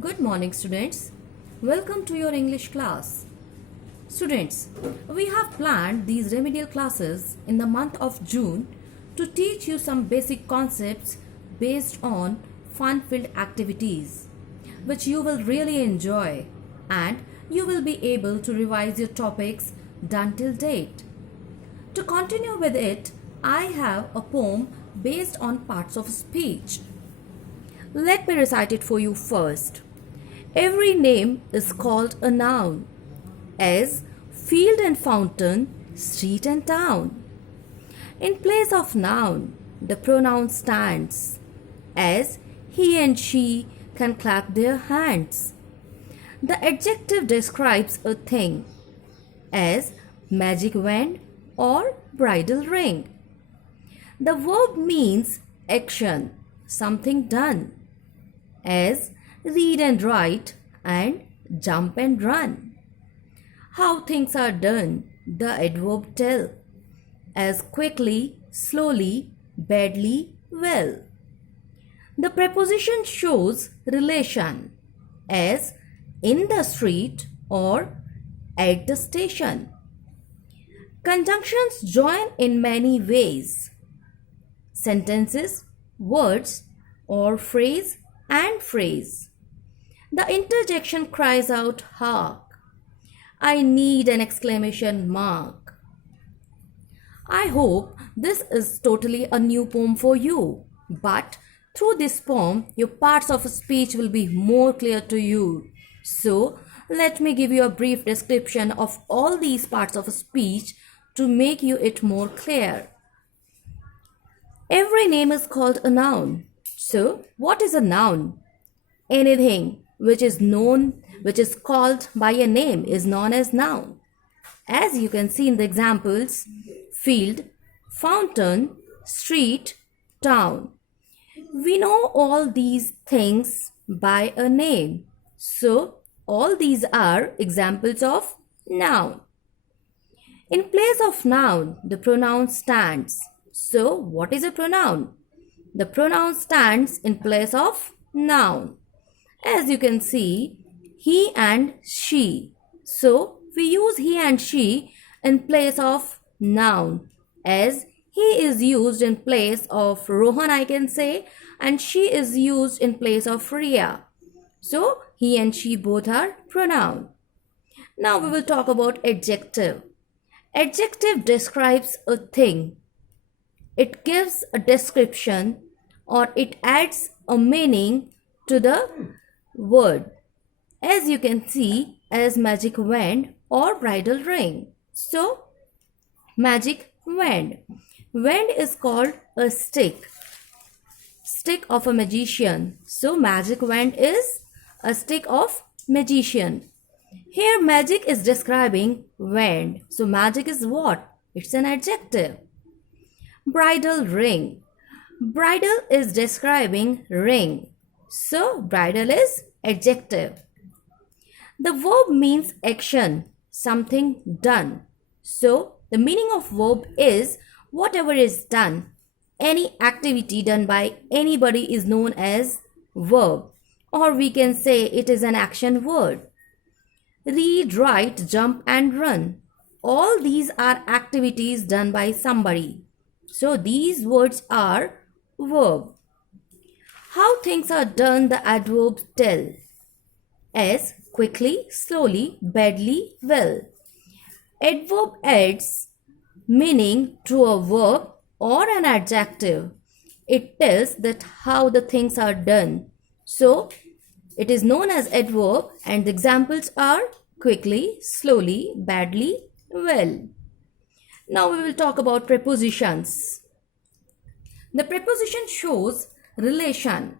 Good morning, students. Welcome to your English class. Students, we have planned these remedial classes in the month of June to teach you some basic concepts based on fun-filled activities, which you will really enjoy, and you will be able to revise your topics done till date. To continue with it, I have a poem based on parts of speech. Let me recite it for you first. Every name is called a noun, as field and fountain, street and town. In place of noun, the pronoun stands, as he and she can clap their hands. The adjective describes a thing, as magic wand or bridal ring. The verb means action, something done, as read and write and jump and run. How things are done, the adverb tell, as quickly, slowly, badly, well. The preposition shows relation, as in the street or at the station. Conjunctions join in many ways. Sentences, words, or phrase and phrase. The interjection cries out, hark! I need an exclamation mark. I hope this is totally a new poem for you, but through this poem, your parts of speech will be more clear to you. So, let me give you a brief description of all these parts of speech to make you it more clear. Every name is called a noun. So, what is a noun? Anything which is known, which is called by a name is known as noun. As you can see in the examples, field, fountain, street, town. We know all these things by a name. So, all these are examples of noun. In place of noun, the pronoun stands. So, what is a pronoun? The pronoun stands in place of noun. As you can see, he and she. So, we use he and she in place of noun, as he is used in place of Rohan, I can say, and she is used in place of Riya. So, he and she both are pronoun. Now, we will talk about adjective. Adjective describes a thing. It gives a description or it adds a meaning to the word, as you can see, as magic wand or bridal ring. So, magic wand. Wand is called a stick of a magician. So, magic wand is a stick of magician. Here, magic is describing wand. So, magic is what? It's an adjective. Bridal ring. Bridal is describing ring. So, bridal is adjective. The verb means action, something done. So, the meaning of verb is whatever is done. Any activity done by anybody is known as verb, or we can say it is an action word. Read, write, jump and run. All these are activities done by somebody. So, these words are verb. How things are done, the adverbs tell, as quickly, slowly, badly, well. Adverb adds meaning to a verb or an adjective. It tells that how the things are done. So, it is known as adverb and the examples are quickly, slowly, badly, well. Now we will talk about prepositions. The preposition shows relation.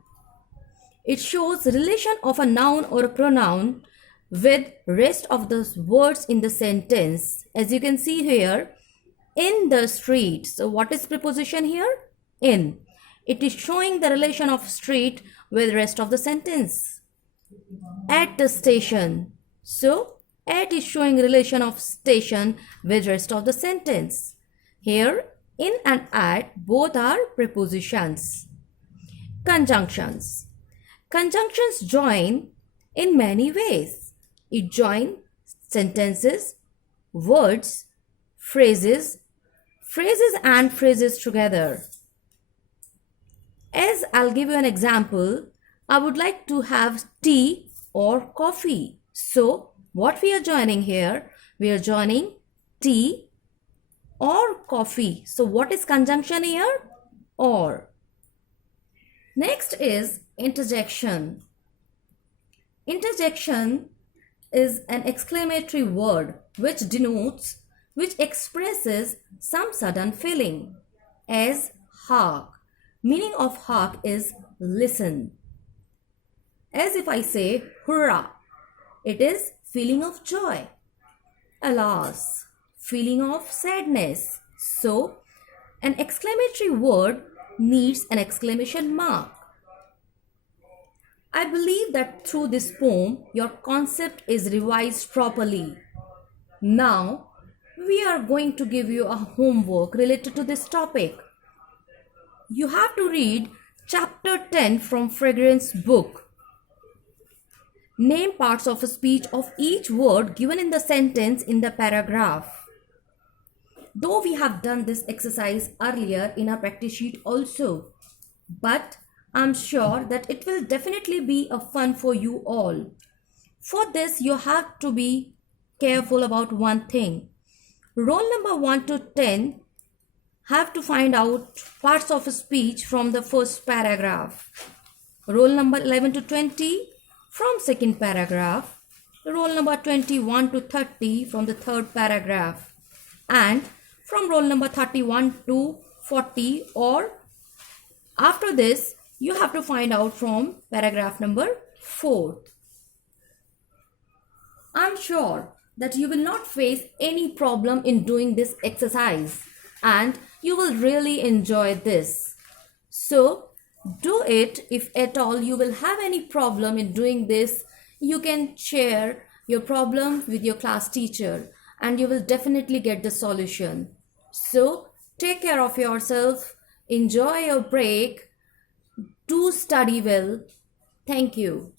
It shows relation of a noun or a pronoun with rest of the words in the sentence. As you can see here, in the street. So what is preposition here? In. It is showing the relation of street with rest of the sentence. At the station. So at is showing relation of station with rest of the sentence. Here, in and at both are prepositions. Conjunctions. Conjunctions join in many ways. It joins sentences, words, phrases and phrases together. As I'll give you an example, I would like to have tea or coffee. So, what we are joining here? We are joining tea or coffee. So, what is conjunction here? Or. Next is interjection. Interjection is an exclamatory word which expresses some sudden feeling, as hark. Meaning of hark is listen. As if I say hurrah, it is feeling of joy. Alas, feeling of sadness. So, an exclamatory word needs an exclamation mark. I believe that through this poem, your concept is revised properly. Now, we are going to give you a homework related to this topic. You have to read chapter 10 from Fragrance book. Name parts of a speech of each word given in the sentence in the paragraph. Though we have done this exercise earlier in our practice sheet also, but I'm sure that it will definitely be a fun for you all. For this, you have to be careful about one thing. Roll number 1 to 10 have to find out parts of a speech from the first paragraph. Roll number 11 to 20 from second paragraph. Roll number 21 to 30 from the third paragraph. And from roll number 31 to 40, or after this, you have to find out from paragraph number 4. I'm sure that you will not face any problem in doing this exercise and you will really enjoy this. So, do it. If at all you will have any problem in doing this, you can share your problem with your class teacher and you will definitely get the solution. So, take care of yourself, enjoy your break, do study well. Thank you.